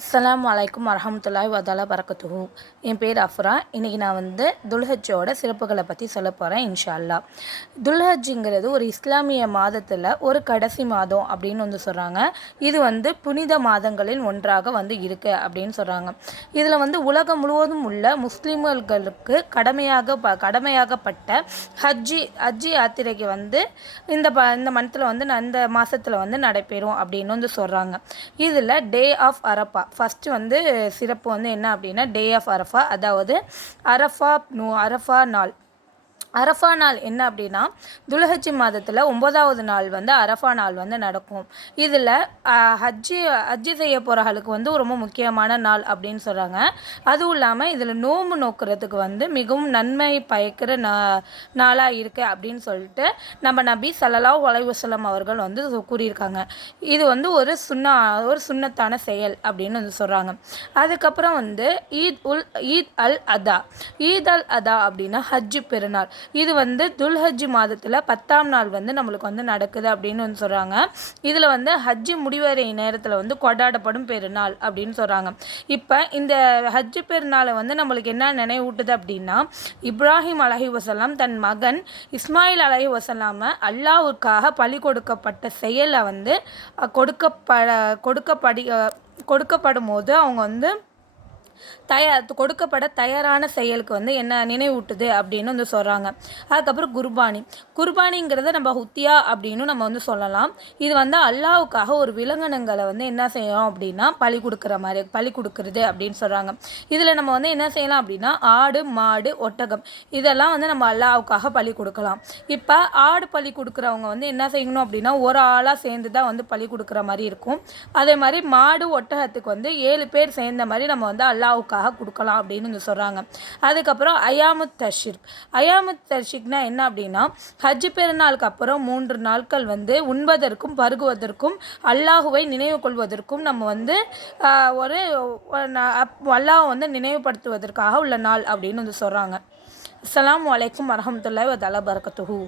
அஸ்ஸலாமு அலைக்கும் வரஹ்மத்துல்லாஹி வதஆலா பரக்கத்துஹு. என் பேர் அஃப்ரா. இன்றைக்கி நான் துல்ஹஜ்ஜோட சிறப்புகளை பற்றி சொல்ல போகிறேன் இன்ஷா அல்லாஹ். துல்ஹஜ்ஜுங்கிறது ஒரு இஸ்லாமிய மாதத்தில் ஒரு கடைசி மாதம் அப்படின்னு சொல்கிறாங்க. இது புனித மாதங்களில் ஒன்றாக இருக்குது அப்படின்னு சொல்கிறாங்க. இதில் உலகம் முழுவதும் உள்ள முஸ்லிம்களுக்கு கடமையாகப்பட்ட ஹஜ்ஜி யாத்திரைக்கு இந்த மந்த்தில் இந்த மாதத்தில் நடைபெறும் அப்படின்னு சொல்கிறாங்க. இதில் டே ஆஃப் அரஃபா ஃபஸ்ட்டு சிறப்பு என்ன அப்படின்னா டே ஆஃப் அரஃபா, அதாவது அரஃபா நாள். அரஃபா நாள் என்ன அப்படின்னா துல்ஹஜ் மாதத்தில் 9வது நாள் அரஃபா நாள் நடக்கும். இதில் ஹஜ்ஜி செய்ய போகிறவர்களுக்கு ரொம்ப முக்கியமான நாள் அப்படின்னு சொல்கிறாங்க. அதுவும் இல்லாமல் இதில் நோன்பு நோக்கிறதுக்கு மிகவும் நன்மை பயக்கிற நாளாக இருக்குது அப்படின்னு சொல்லிட்டு நம்ம நபி ஸல்லல்லாஹு அலைஹி வஸல்லம் அவர்கள் கூறியிருக்காங்க. இது ஒரு சுன்னத்தான செயல் அப்படின்னு சொல்கிறாங்க. அதுக்கப்புறம் ஈத் அல் அதா அப்படின்னா ஹஜ்ஜு பெருநாள். இது துல்ஹஜ் மாதத்தில் 10ஆம் நாள் நம்மளுக்கு நடக்குது அப்படின்னு சொல்கிறாங்க. இதில் ஹஜ்ஜு முடிவரை நேரத்தில் கொண்டாடப்படும் பெருநாள் அப்படின்னு சொல்கிறாங்க. இப்போ இந்த ஹஜ்ஜு பெருநாளை நம்மளுக்கு என்ன நினைவூட்டுது அப்படின்னா, இப்ராஹிம் அலைஹிஸ்ஸலாம் தன் மகன் இஸ்மாயில் அலைஹிஸ்ஸலாமை அல்லாஹ்வுக்காக பலி கொடுக்கப்பட்ட செயலை கொடுக்கப்படும் போது அவங்க கொடுக்கப்பட தயாரான செயலுக்கு என்ன நினைவூட்டுது அப்படின்னு சொல்கிறாங்க. அதுக்கப்புறம் குர்பானிங்கிறத நம்ம ஹுத்தியா அப்படின்னு நம்ம சொல்லலாம். இது அல்லாஹ்வுக்காக ஒரு விலங்கினங்களை என்ன செய்யணும் அப்படின்னா பலி கொடுக்கறது அப்படின்னு சொல்கிறாங்க. இதில் நம்ம என்ன செய்யலாம் அப்படின்னா ஆடு, மாடு, ஒட்டகம் இதெல்லாம் நம்ம அல்லாஹ்வுக்காக பலி கொடுக்கலாம். இப்போ ஆடு பலி கொடுக்குறவங்க என்ன செய்யணும் அப்படின்னா ஒரு ஆளாக சேர்ந்து தான் பலி கொடுக்குற மாதிரி இருக்கும். அதே மாதிரி மாடு, ஒட்டகத்துக்கு 7 பேர் சேர்ந்த மாதிரி நம்ம அல்லாஹ்வுக்காக கொடுக்கலாம் அப்படின்னு சொல்கிறாங்க. அதுக்கப்புறம் அய்யாமுத் தஷ்ரீக்னா என்ன அப்படின்னா ஹஜ் பெருநாளுக்கு அப்புறம் 3 நாட்கள் உண்பதற்கும் பருகுவதற்கும் அல்லாஹுவை நினைவு கொள்வதற்கும் நம்ம அல்லாஹ் நினைவுபடுத்துவதற்காக உள்ள நாள் அப்படின்னு சொல்கிறாங்க. அஸ்ஸலாமு அலைக்கும் வரஹ்மத்துல்லாஹி வதஆலா பரக்கத்துஹு.